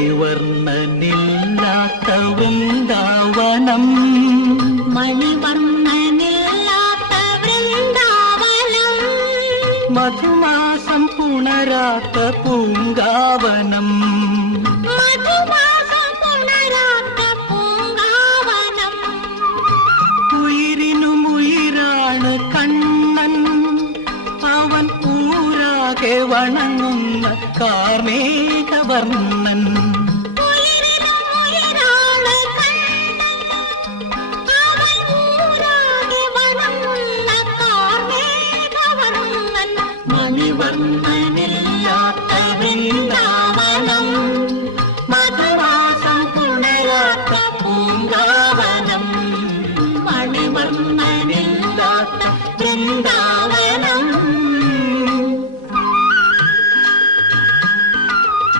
മണിവർണ്ണനില്ലാത്ത വൃന്ദാവനം, മണിവർണ്ണനില്ലാത്ത വൃന്ദാവനം, മധുമാസം പുണരാത്ത പൂങ്കാവനം, മധുമാസം പുണരാത്ത പൂങ്കാവനം. ഉയിരിനും ഉയിരാണ് കണ്ണൻ, അവൻ ഊരാകെ വണങ്ങുന്ന കാർമേഘവർണ്ണൻ.